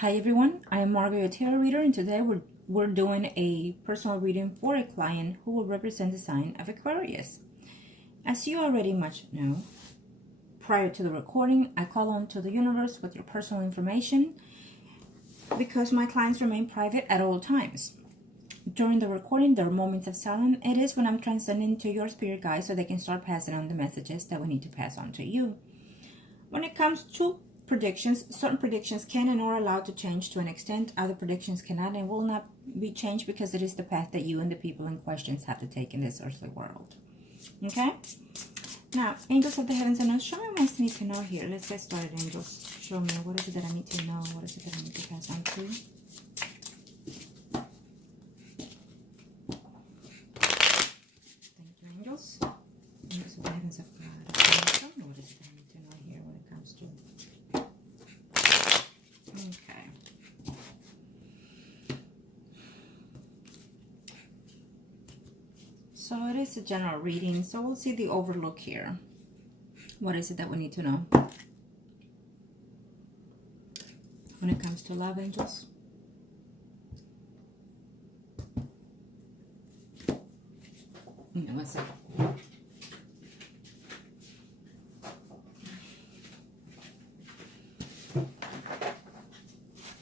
Hi everyone, I am Margourtarotreader, and today we're doing a personal reading for a client who will represent the sign of Aquarius. As you already much know, prior to the recording, I call on to the universe with your personal information because my clients remain private at all times. During the recording, there are moments of silence. It is when I'm transcending to your spirit guides so they can start passing on the messages that we need to pass on to you. When it comes to predictions, certain predictions can and are allowed to change to an extent. Other predictions cannot and will not be changed because it is the path that you and the people in questions have to take in this earthly world. Okay? Now, angels of the heavens and earth, show me what I need to know here. Let's get started, angels. Show me what is it that I need to know? What is it that I need to pass on to? Thank you, angels. Angels of the heavens of God. Show me what is it that I need to know here when it comes to... Okay. So it is a general reading, so we'll see the overlook here. What is it that we need to know when it comes to love, angels? One second.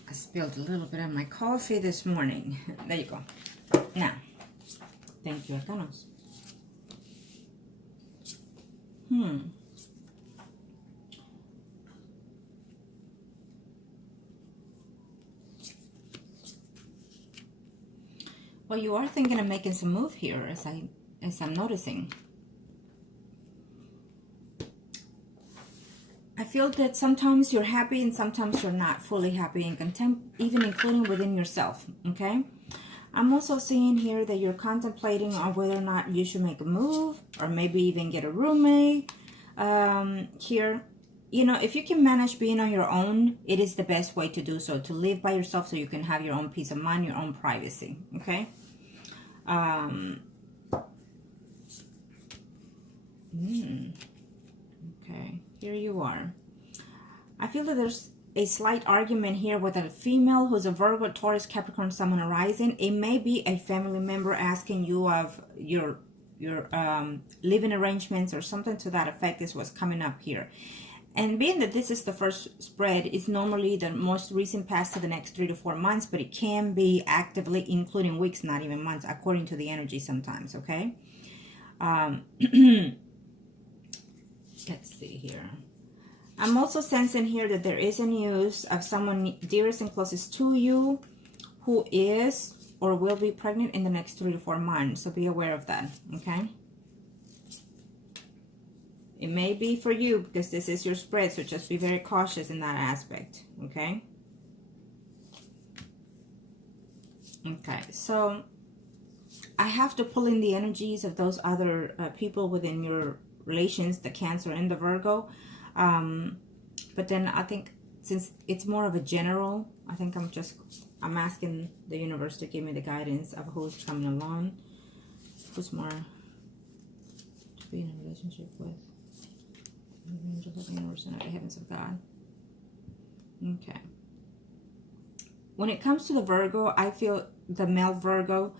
I spilled a little bit of my coffee this morning. There you go. Now, thank you, Arcanos. Well, you are thinking of making some move here, as I'm noticing. I feel that sometimes you're happy and sometimes you're not fully happy and content, even including within yourself, okay? I'm also seeing here that you're contemplating on whether or not you should make a move or maybe even get a roommate. Here, you know, if you can manage being on your own, it is the best way to do so, to live by yourself so you can have your own peace of mind, your own privacy, okay? Okay, here you are. I feel that there's a slight argument here with a female who's a Virgo, Taurus, Capricorn, Sun, and Rising. It may be a family member asking you of your living arrangements or something to that effect is what's coming up here. And being that this is the first spread, it's normally the most recent past to the next 3 to 4 months, but it can be actively including weeks, not even months, according to the energy sometimes, okay? Let's see here. I'm also sensing here that there is a news of someone dearest and closest to you who is or will be pregnant in the next 3 to 4 months. So be aware of that, okay? It may be for you because this is your spread, so just be very cautious in that aspect, okay? Okay, so I have to pull in the energies of those other people within your relations, the Cancer and the Virgo. But then I think since it's more of a general, I think I'm asking the universe to give me the guidance of who's coming along, who's more to be in a relationship with. Angels of the universe and the heavens of God. Okay. When it comes to the Virgo, I feel the male Virgo,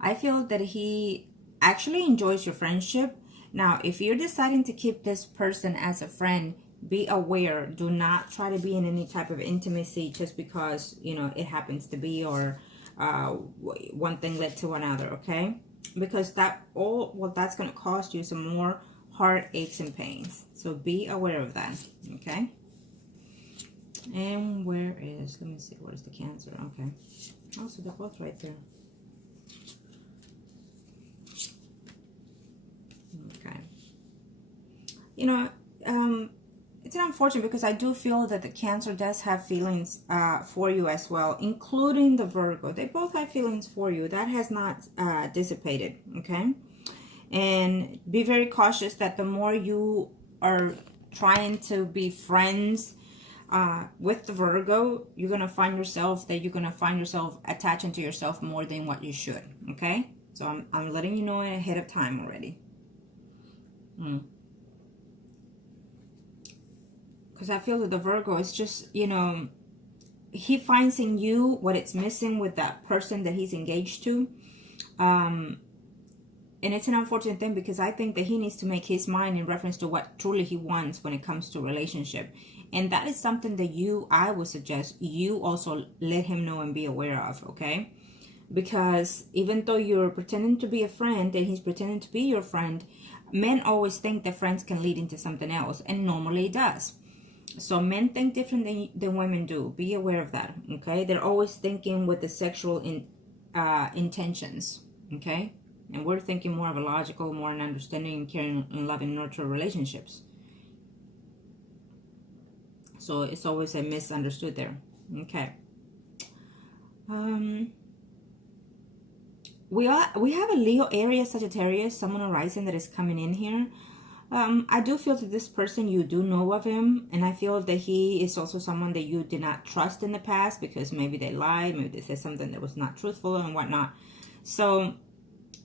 I feel that he actually enjoys your friendship. Now, if you're deciding to keep this person as a friend, be aware. Do not try to be in any type of intimacy just because, you know, it happens to be or one thing led to another, okay? Because that's going to cost you some more heartaches and pains. So be aware of that, okay? And where is, let me see, where's the Cancer? Okay. Oh, so they're both right there. Okay. You know, it's unfortunate because I do feel that the Cancer does have feelings for you as well, including the Virgo. They both have feelings for you. That has not dissipated, okay? And be very cautious that the more you are trying to be friends with the Virgo, you're going to find yourself attaching to yourself more than what you should, okay? So I'm letting you know ahead of time already. Because I feel that the Virgo is just, you know, he finds in you what it's missing with that person that he's engaged to. And it's an unfortunate thing, because I think that he needs to make his mind in reference to what truly he wants when it comes to relationship. And that is something that I would suggest you also let him know and be aware of, okay? Because even though you're pretending to be a friend and he's pretending to be your friend, men always think that friends can lead into something else, and normally it does. So men think different than women do. Be aware of that, okay? They're always thinking with the sexual intentions, okay? And we're thinking more of a logical, more an understanding, caring, and loving, nurture relationships. So it's always a misunderstood there. Okay. We have a Leo, Aries, Sagittarius, someone arising that is coming in here. I do feel that this person, you do know of him, and I feel that he is also someone that you did not trust in the past, because maybe they lied, maybe they said something that was not truthful and whatnot. So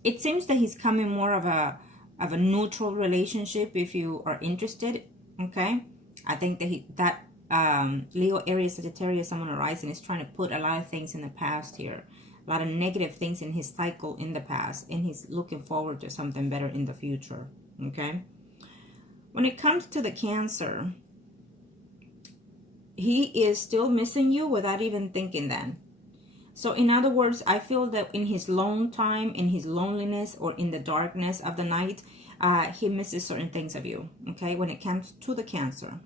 it seems that he's coming more of a neutral relationship if you are interested, okay? I think that Leo, Aries, Sagittarius, someone arising, is trying to put a lot of things in the past here. A lot of negative things in his cycle in the past, and he's looking forward to something better in the future, okay? When it comes to the Cancer, he is still missing you without even thinking that. So in other words, I feel that in his lone time, in his loneliness, or in the darkness of the night, he misses certain things of you, okay, when it comes to the Cancer.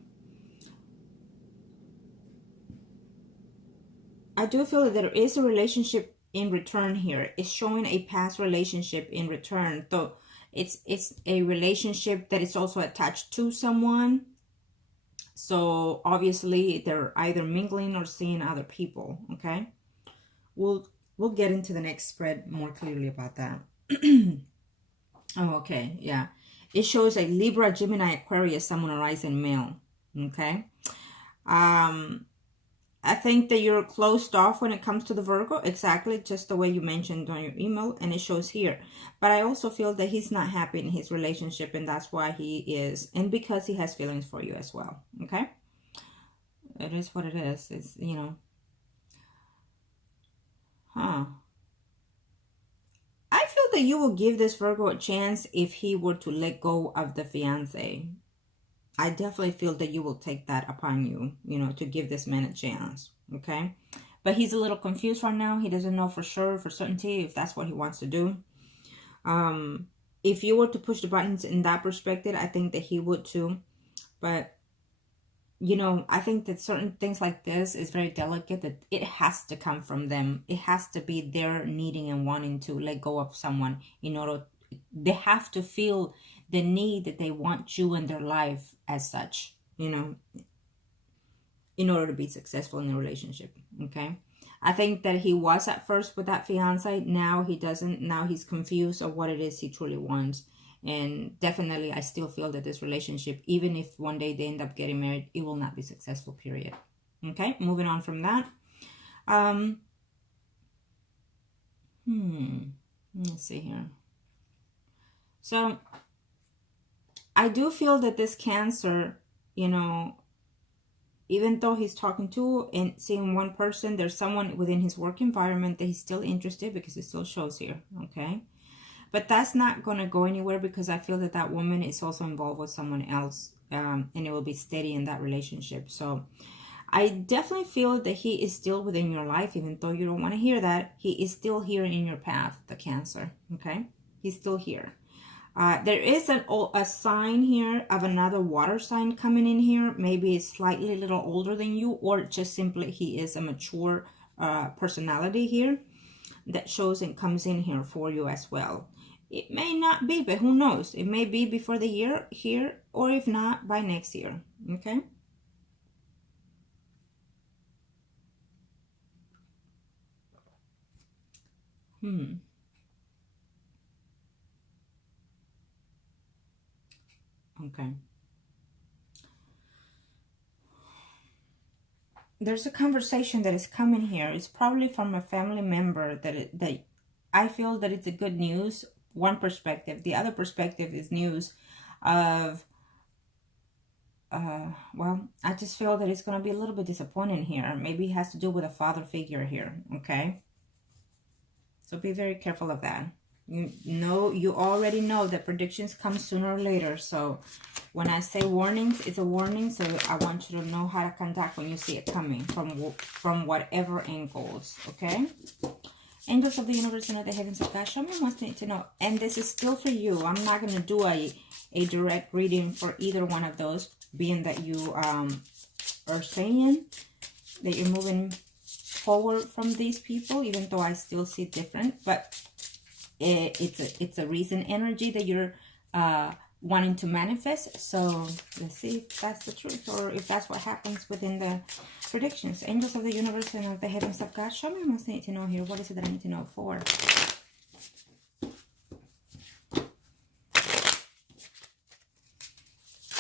I do feel that there is a relationship in return here. It's showing a past relationship in return, though it's a relationship that is also attached to someone. So obviously they're either mingling or seeing other people, okay? We'll get into the next spread more clearly about that. Oh, okay, yeah. It shows a Libra, Gemini, Aquarius, someone arising male, okay? I think that you're closed off when it comes to the Virgo, exactly just the way you mentioned on your email, and it shows here. But I also feel that he's not happy in his relationship, and that's why he is, and because he has feelings for you as well, okay? It is what it is. It's, you know. I feel that you will give this Virgo a chance if he were to let go of the fiance. I definitely feel that you will take that upon you, you know, to give this man a chance, okay? But he's a little confused right now. He doesn't know for sure, for certainty, if that's what he wants to do. If you were to push the buttons in that perspective, I think that he would too. But, you know, I think that certain things like this is very delicate, that it has to come from them. It has to be their needing and wanting to let go of someone in order. They have to feel the need that they want you in their life as such, you know, in order to be successful in the relationship, okay? I think that he was at first with that fiance. Now he doesn't. Now he's confused of what it is he truly wants. And definitely, I still feel that this relationship, even if one day they end up getting married, it will not be successful, period. Okay, moving on from that. Let's see here. So, I do feel that this Cancer, you know, even though he's talking to and seeing one person, there's someone within his work environment that he's still interested, because it still shows here, okay? But that's not going to go anywhere, because I feel that that woman is also involved with someone else, and it will be steady in that relationship. So I definitely feel that he is still within your life, even though you don't want to hear that. He is still here in your path, the Cancer, okay? He's still here. There is a sign here of another water sign coming in here. Maybe it's slightly a little older than you, or just simply he is a mature personality here that shows and comes in here for you as well. It may not be, but who knows? It may be before the year here, or if not, by next year. Okay? Okay. There's a conversation that is coming here. It's probably from a family member that I feel that it's a good news. One perspective. The other perspective is news of well, I just feel that it's going to be a little bit disappointing here. Maybe it has to do with a father figure here, okay? So be very careful of that. You already know that predictions come sooner or later. So when I say warnings, it's a warning. So I want you to know how to contact when you see it coming from whatever angles, okay? Angels of the universe and of the heavens of God, show me what's need to know. And this is still for you. I'm not going to do a direct reading for either one of those, being that you are saying that you're moving forward from these people, even though I still see different. But it's a recent energy that you're wanting to manifest. So let's see if that's the truth, or if that's what happens within the predictions. Angels of the universe and of the heavens of God, show me what I need to know here. What is it that I need to know for?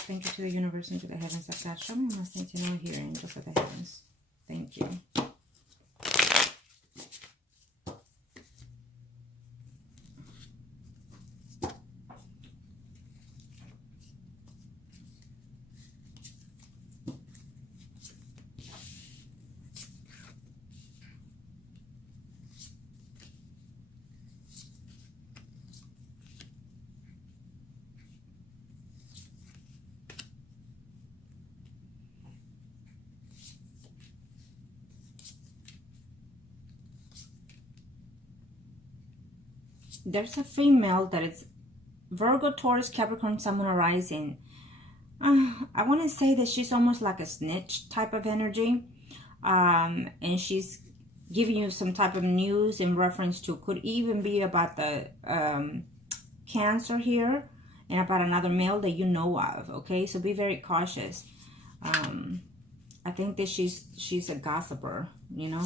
Thank you to the universe and to the heavens of God. Show me what I need to know here, angels of the heavens. Thank you. There's a female that is Virgo, Taurus, Capricorn, Sun, Moon, Rising. I want to say that she's almost like a snitch type of energy. And she's giving you some type of news in reference to, could even be about the Cancer here, and about another male that you know of, okay? So be very cautious. I think that she's a gossiper, you know?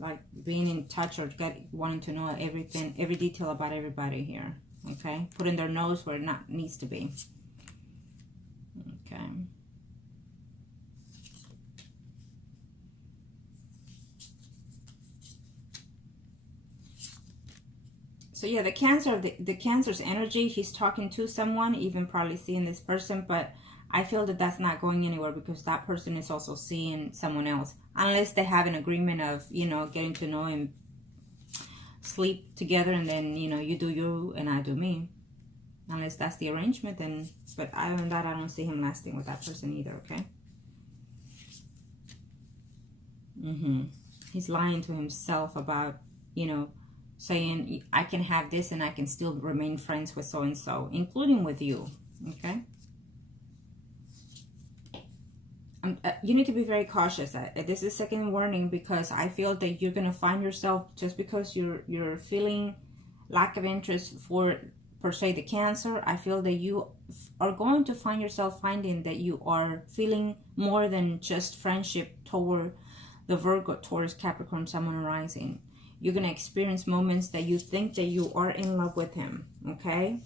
Like being in touch or wanting to know everything, every detail about everybody here, okay? Putting their nose where it needs to be, okay? So yeah, the Cancer, the Cancer's energy, he's talking to someone, even probably seeing this person, but I feel that that's not going anywhere because that person is also seeing someone else. Unless they have an agreement of, you know, getting to know and sleep together, and then, you know, you do you and I do me. Unless that's the arrangement, then, but other than that, I don't see him lasting with that person either, okay? He's lying to himself about, you know, saying, I can have this and I can still remain friends with so-and-so, including with you, okay? You need to be very cautious. This is second warning, because I feel that you're going to find yourself, just because you're feeling lack of interest for, per se, the Cancer, I feel that you are going to find yourself finding that you are feeling more than just friendship toward the Virgo, Taurus, Capricorn, Sun, Moon, Rising. You're going to experience moments that you think that you are in love with him, okay?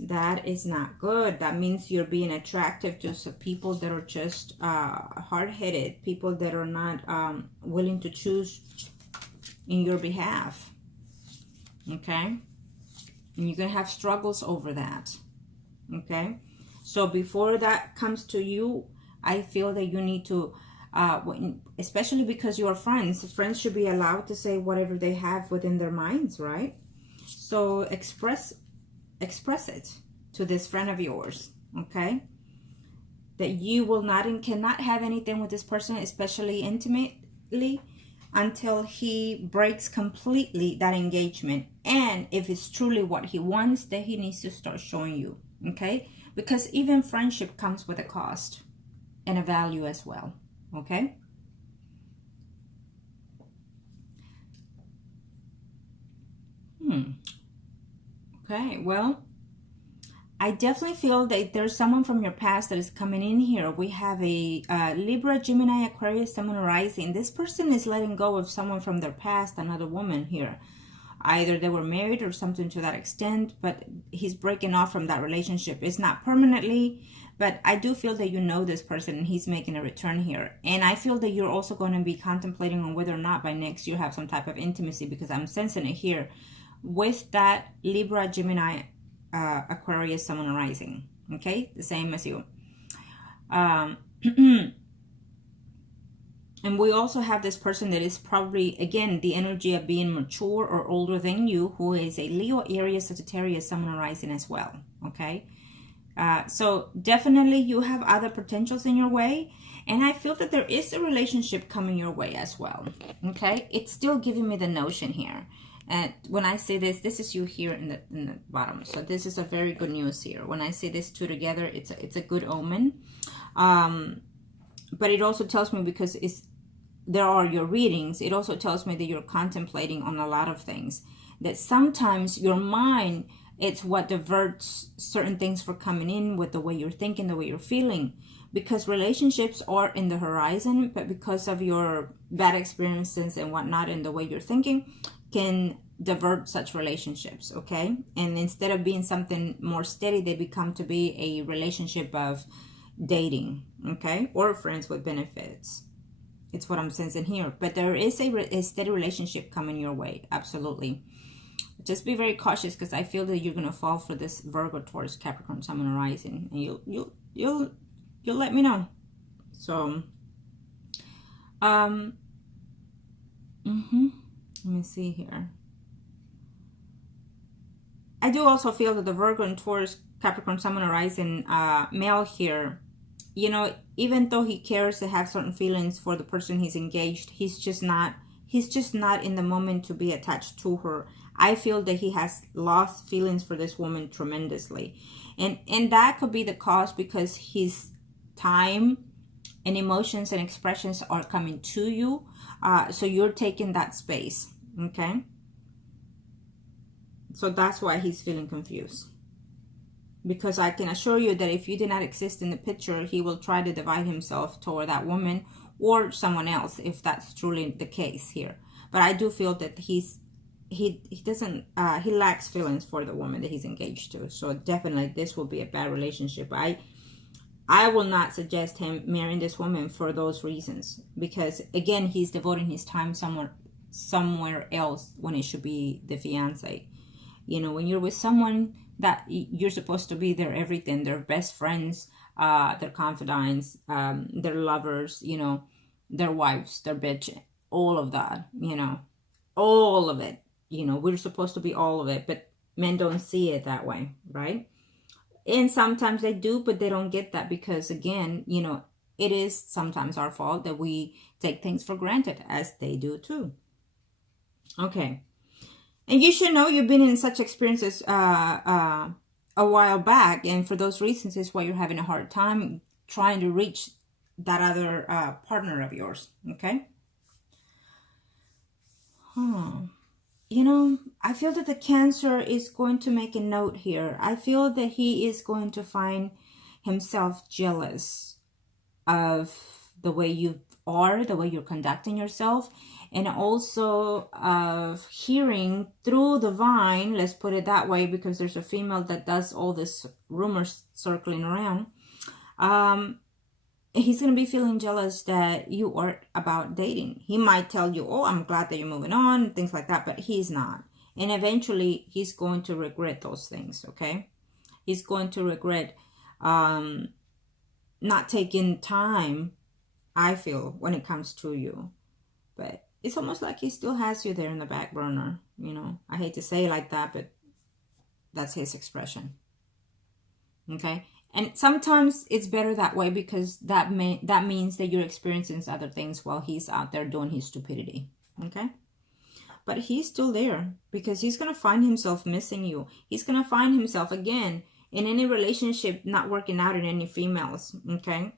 That is not good. That means you're being attractive to some people that are just hard-headed, people that are not willing to choose in your behalf, okay? And you're going to have struggles over that, okay? So before that comes to you, I feel that you need to, especially because you are friends should be allowed to say whatever they have within their minds, right? So express it to this friend of yours, okay? That you will not and cannot have anything with this person, especially intimately, until he breaks completely that engagement. And if it's truly what he wants, then he needs to start showing you, okay? Because even friendship comes with a cost and a value as well, okay? Okay, well, I definitely feel that there's someone from your past that is coming in here. We have a Libra, Gemini, Aquarius, Sun, Moon, Rising. This person is letting go of someone from their past, another woman here. Either they were married or something to that extent, but he's breaking off from that relationship. It's not permanently, but I do feel that you know this person and he's making a return here. And I feel that you're also going to be contemplating on whether or not by next you have some type of intimacy, because I'm sensing it here with that Libra, Gemini, Aquarius, Sun, Moon, Rising. Okay, the same as you. Um, and we also have this person that is probably, again, the energy of being mature or older than you, who is a Leo, Aries, Sagittarius, Sun, and Rising as well. Okay. So definitely you have other potentials in your way. And I feel that there is a relationship coming your way as well. Okay. It's still giving me the notion here. And when I say this, this is you here in the bottom. So this is a very good news here. When I say this two together, it's a good omen. But it also tells me, because there are your readings, it also tells me that you're contemplating on a lot of things. That sometimes your mind, it's what diverts certain things from coming in with the way you're thinking, the way you're feeling. Because relationships are in the horizon, but because of your bad experiences and whatnot and the way you're thinking, can divert such relationships, okay? And instead of being something more steady, they become to be a relationship of dating, okay? Or friends with benefits. It's what I'm sensing here. But there is a steady relationship coming your way, absolutely. Just be very cautious, because I feel that you're going to fall for this Virgo, Taurus, Capricorn, Sun, and Rising. And you'll let me know. So, let me see here. I do also feel that the Virgo and Taurus, Capricorn, Sun, and Rising male here, you know, even though he cares to have certain feelings for the person he's engaged, he's just not in the moment to be attached to her. I feel that he has lost feelings for this woman tremendously. And that could be the cause, because his time and emotions and expressions are coming to you. So you're taking that space, okay? So that's why he's feeling confused. Because I can assure you that if you did not exist in the picture, he will try to divide himself toward that woman or someone else, if that's truly the case here. But I do feel that he lacks feelings for the woman that he's engaged to. So definitely this will be a bad relationship. I will not suggest him marrying this woman for those reasons, because again, he's devoting his time somewhere else when it should be the fiance. You know, when you're with someone that you're supposed to be their everything, their best friends, their confidants, their lovers, you know, their wives, their bitch, all of that, you know, all of it. You know, we're supposed to be all of it, but men don't see it that way, right? And sometimes they do, but they don't get that, because again, you know, it is sometimes our fault that we take things for granted, as they do too. Okay. And you should know you've been in such experiences a while back, and for those reasons is why you're having a hard time trying to reach that other partner of yours, okay? You know, I feel that the Cancer is going to make a note here. I feel that he is going to find himself jealous of the way you are, the way you're conducting yourself, and also of hearing through the vine, let's put it that way, because there's a female that does all this rumors circling around. He's going to be feeling jealous that you are about dating. He might tell you, oh, I'm glad that you're moving on, things like that, but he's not. And eventually he's going to regret those things, okay? He's going to regret not taking time, I feel, when it comes to you. But it's almost like he still has you there in the back burner, you know. I hate to say it like that, but that's his expression. Okay? And sometimes it's better that way, because that means that you're experiencing other things while he's out there doing his stupidity. Okay? But he's still there, because he's going to find himself missing you. He's going to find himself, again, in any relationship not working out in any females. Okay?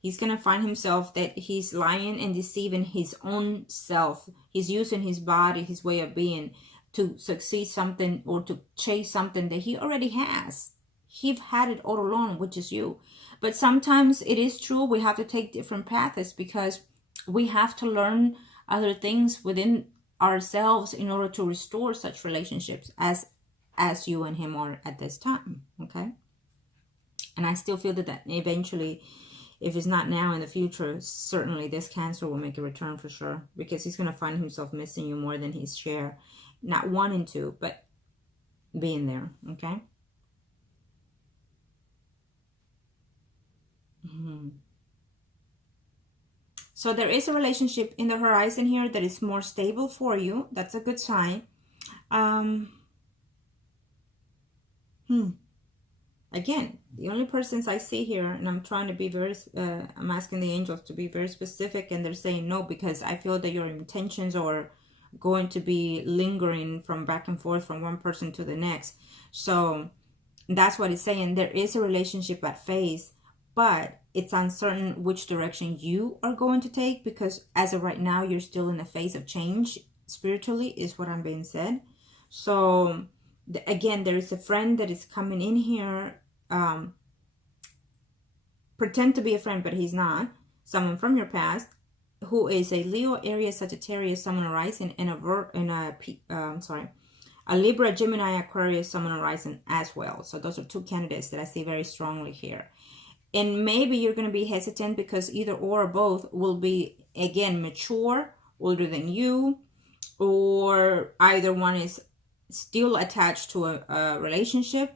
He's going to find himself that he's lying and deceiving his own self. He's using his body, his way of being, to succeed something or to chase something that he already has. He's had it all along, which is you. But sometimes it is true, we have to take different paths, because we have to learn other things within ourselves in order to restore such relationships as you and him are at this time. Okay? And I still feel that eventually, if it's not now, in the future, certainly this Cancer will make a return for sure, because he's going to find himself missing you more than his share. Not wanting to, but being there. Okay? Mm-hmm. So there is a relationship in the horizon here that is more stable for you. That's a good sign. Again, the only persons I see here, and I'm trying to be very, I'm asking the angels to be very specific, and they're saying no, because I feel that your intentions are going to be lingering from back and forth from one person to the next. So that's what it's saying. There is a relationship at phase, but it's uncertain which direction you are going to take, because as of right now, you're still in a phase of change spiritually, is what I'm being said. So again, there is a friend that is coming in here, pretend to be a friend, but he's not. Someone from your past who is a Leo, Aries, Sagittarius, Sun, rising, and a Libra, Gemini, Aquarius, Sun, rising as well. So those are two candidates that I see very strongly here. And maybe you're going to be hesitant because either or both will be, again, mature, older than you, or either one is still attached to a relationship,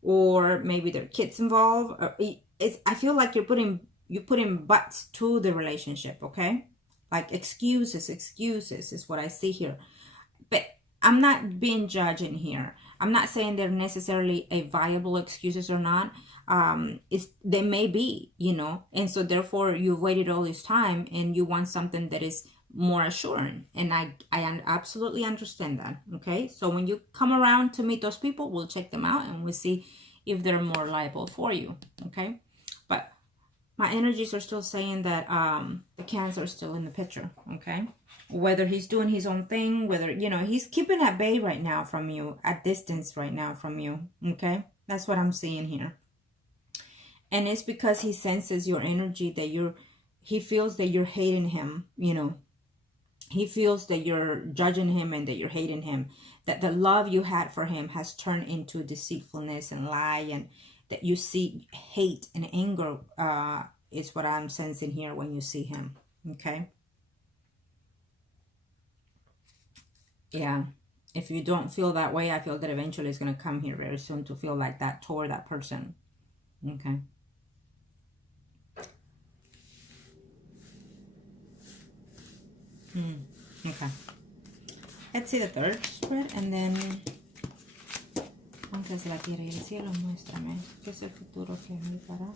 or maybe there are kids involved. I feel like you're putting buts to the relationship, okay? Like excuses is what I see here. But I'm not being judging here. I'm not saying they're necessarily a viable excuses or not. They may be, and so therefore you've waited all this time and you want something that is more assuring, and I absolutely understand that. Okay, so when you come around to meet those people, we'll check them out and we'll see if they're more liable for you. Okay, but my energies are still saying that the Cancer is still in the picture. Okay, whether he's doing his own thing, whether he's keeping at bay right now from you, at distance right now from you. Okay, that's what I'm seeing here. And it's because he senses your energy, that he feels that you're hating him, He feels that you're judging him and that you're hating him, that the love you had for him has turned into deceitfulness and lie, and that you see hate and anger is what I'm sensing here when you see him. Okay? Yeah. If you don't feel that way, I feel that eventually it's going to come here very soon to feel like that toward that person. Okay. Okay. Let's see the third spread, and then antes de la tierra y el cielo, muéstrame qué es el futuro que hay para.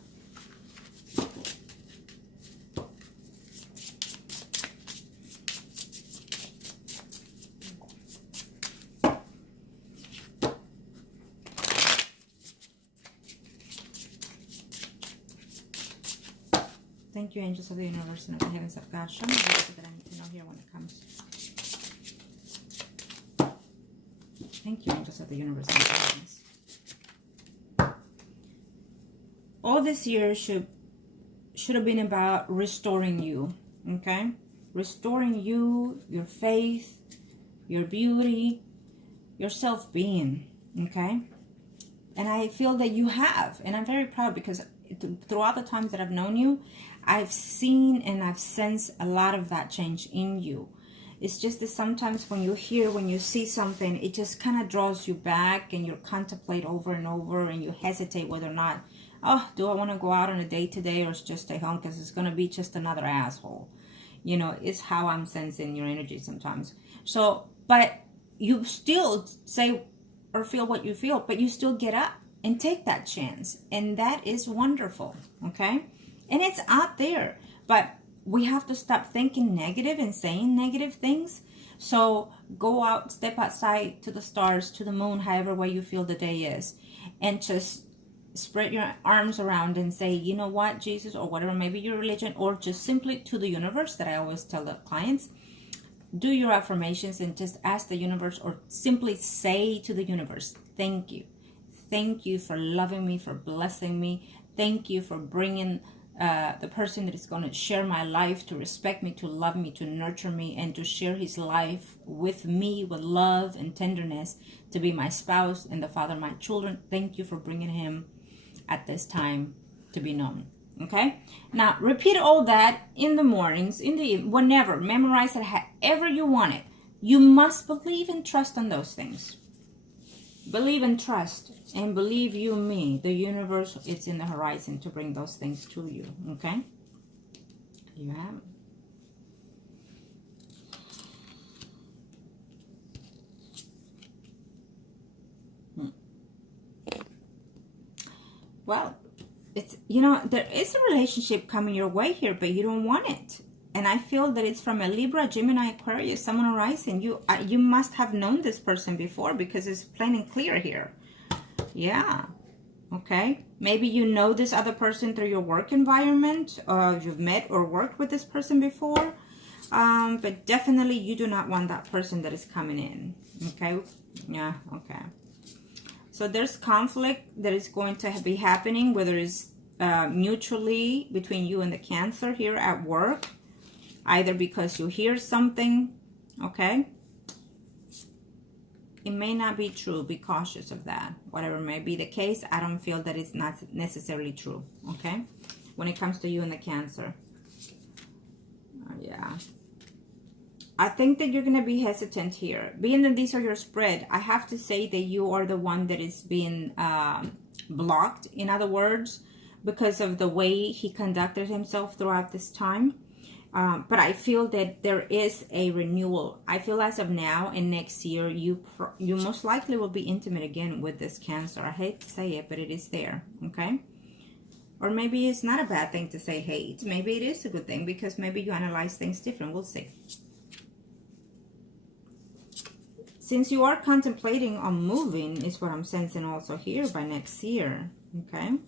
Thank you, angels of the universe and of the heavens of God. Show me everything that I need to know here when it comes. Thank you, angels of the universe and of the heavens. All this year should have been about restoring you, okay? Restoring you, your faith, your beauty, your self-being, okay? And I feel that you have, and I'm very proud, because throughout the times that I've known you, I've seen and I've sensed a lot of that change in you. It's just that sometimes when you see something, it just kind of draws you back, and you contemplate over and over, and you hesitate whether or not, do I want to go out on a date today, or just stay home because it's going to be just another asshole. It's how I'm sensing your energy sometimes. So, but you still say or feel what you feel, but you still get up and take that chance. And that is wonderful, okay? And it's out there, but we have to stop thinking negative and saying negative things. So go out, step outside to the stars, to the moon, however way you feel the day is, and just spread your arms around and say, you know what, Jesus, or whatever, maybe your religion, or just simply to the universe, that I always tell the clients, do your affirmations and just ask the universe, or simply say to the universe, thank you. Thank you for loving me, for blessing me. Thank you for bringing the person that is going to share my life, to respect me, to love me, to nurture me, and to share his life with me with love and tenderness, to be my spouse and the father of my children. Thank you for bringing him at this time to be known. Okay? Now, repeat all that in the mornings, whenever. Memorize it however you want it. You must believe and trust in those things. Believe and trust, and believe you me, the universe, it's in the horizon to bring those things to you. Okay, you have it. Well, it's, you know, there is a relationship coming your way here, but you don't want it. And I feel that it's from a Libra, Gemini, Aquarius, someone arising. You must have known this person before, because it's plain and clear here. Yeah. Okay. Maybe you know this other person through your work environment, or you've met or worked with this person before. But definitely you do not want that person that is coming in. Okay. Yeah. Okay. So there's conflict that is going to be happening, whether it's mutually between you and the Cancer here at work, either because you hear something, okay? It may not be true. Be cautious of that. Whatever may be the case, I don't feel that it's not necessarily true, okay? When it comes to you and the Cancer. Yeah. I think that you're going to be hesitant here. Being that these are your spread, I have to say that you are the one that is being blocked, in other words, because of the way he conducted himself throughout this time. But I feel that there is a renewal. I feel as of now and next year, you most likely will be intimate again with this Cancer. I hate to say it, but it is there, okay? Or maybe it's not a bad thing to say hate. Maybe it is a good thing, because maybe you analyze things different. We'll see. Since you are contemplating on moving, is what I'm sensing also here, by next year, okay?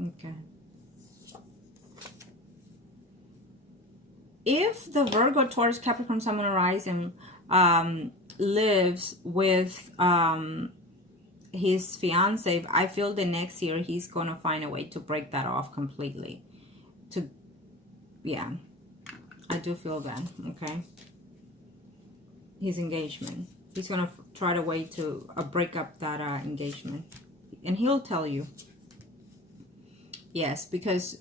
Okay. If the Virgo, Taurus, Capricorn, Sun, Moon, Horizon lives with his fiance, I feel the next year he's going to find a way to break that off completely. Yeah. I do feel that, okay? His engagement. He's going to try to way to break up that engagement. And he'll tell you. Yes, because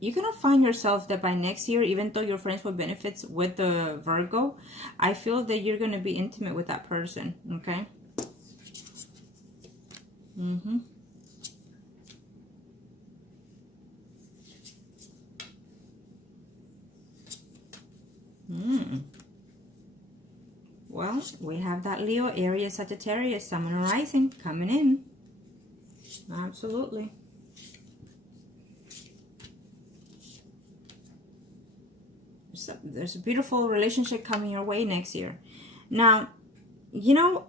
you're going to find yourself that by next year, even though you're friends with benefits with the Virgo, I feel that you're going to be intimate with that person, okay? Mm-hmm. Well, we have that Leo, Aries, Sagittarius, Sun, Moon, Rising coming in. Absolutely. There's a beautiful relationship coming your way next year. Now, you know,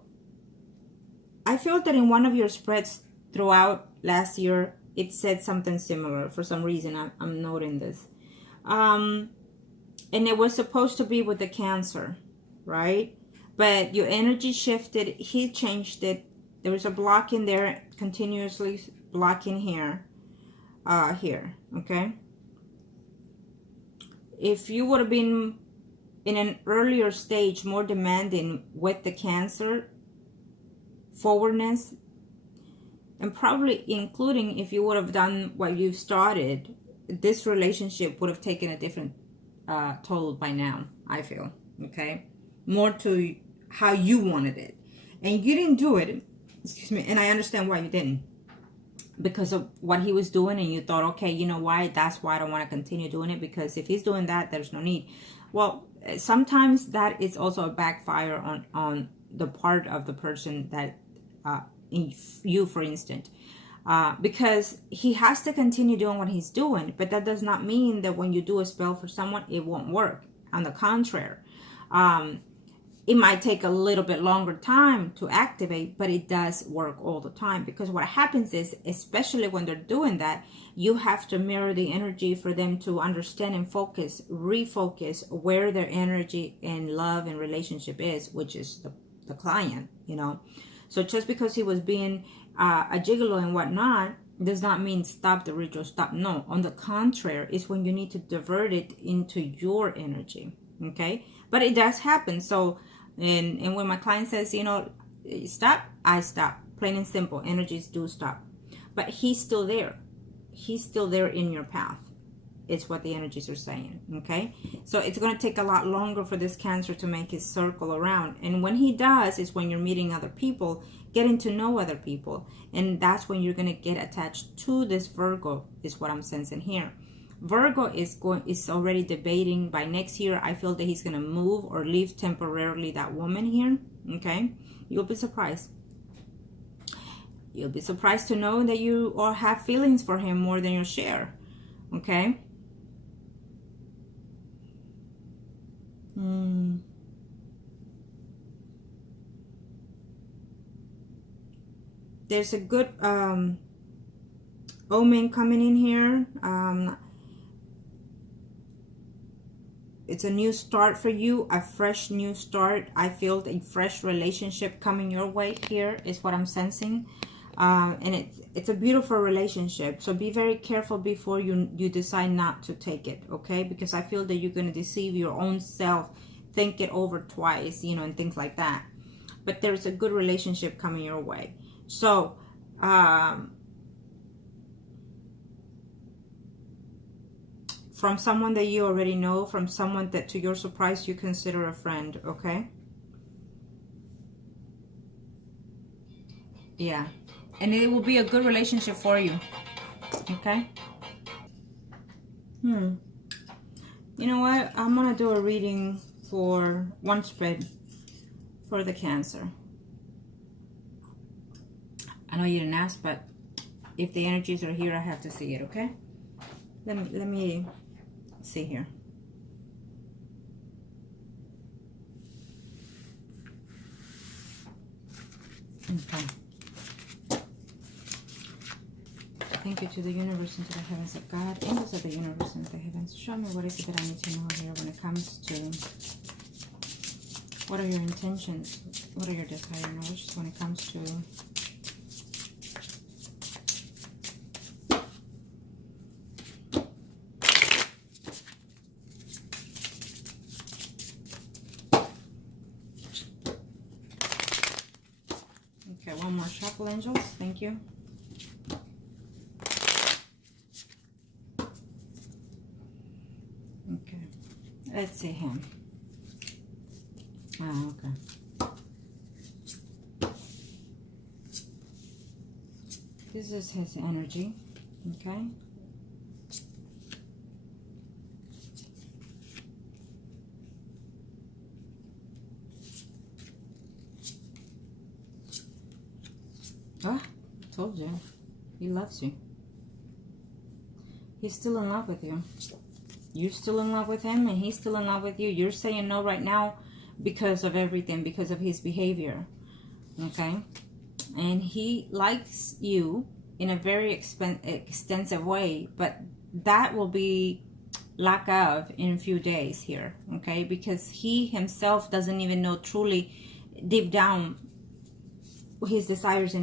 I feel that in one of your spreads throughout last year, it said something similar. For some reason, I'm noting this. And it was supposed to be with the Cancer, right? But your energy shifted. He changed it. There was a block in there, continuously blocking here. Here, okay? If you would have been in an earlier stage, more demanding with the Cancer, forwardness, and probably including if you would have done what you've started, this relationship would have taken a different toll by now, I feel, okay? More to how you wanted it. And you didn't do it, excuse me, and I understand why you didn't. Because of what he was doing, and you thought, okay, you know why? That's why I don't want to continue doing it, because if he's doing that, there's no need. Well, sometimes that is also a backfire on the part of the person that, in you, for instance. Because he has to continue doing what he's doing, but that does not mean that when you do a spell for someone, it won't work. On the contrary, it might take a little bit longer time to activate, but it does work all the time. Because what happens is, especially when they're doing that, you have to mirror the energy for them to understand and focus, refocus where their energy and love and relationship is, which is the client, you know. So just because he was being a gigolo and whatnot, does not mean stop the ritual, stop. No, on the contrary, it's when you need to divert it into your energy, okay? But it does happen. So, and when my client says, you know, stop, I stop. Plain and simple, energies do stop. But he's still there. He's still there in your path, It's what the energies are saying, okay? So it's going to take a lot longer for this Cancer to make his circle around. And when he does is when you're meeting other people, getting to know other people. And that's when you're going to get attached to this Virgo, is what I'm sensing here. Virgo is already debating by next year. I feel that he's going to move or leave temporarily that woman here, okay? You'll be surprised. You'll be surprised to know that you all have feelings for him more than your share, okay? There's a good omen coming in here. It's a new start for you, a fresh new start. I feel a fresh relationship coming your way here is what I'm sensing. And it's a beautiful relationship. So be very careful before you decide not to take it, okay? Because I feel that you're going to deceive your own self, think it over twice, you know, and things like that. But there's a good relationship coming your way. So, from someone that you already know, from someone that to your surprise you consider a friend, okay? Yeah. And it will be a good relationship for you, okay? You know what? I'm going to do a reading for one spread for the Cancer. I know you didn't ask, but if the energies are here, I have to see it, okay? Let me see here. Okay. Thank you to the universe and to the heavens of God, angels of the universe and the heavens. Show me what is it that I need to know here when it comes to what are your intentions, what are your desires and wishes when it comes to okay, one more shuffle, angels. Thank you. Okay, let's see him. Okay. This is his energy, okay? Ah, I told you. He loves you. He's still in love with you. You're still in love with him, and he's still in love with you. You're saying no right now because of everything, because of his behavior, okay? And he likes you in a very extensive way, but that will be lack of in a few days here, okay? Because he himself doesn't even know truly deep down his desires and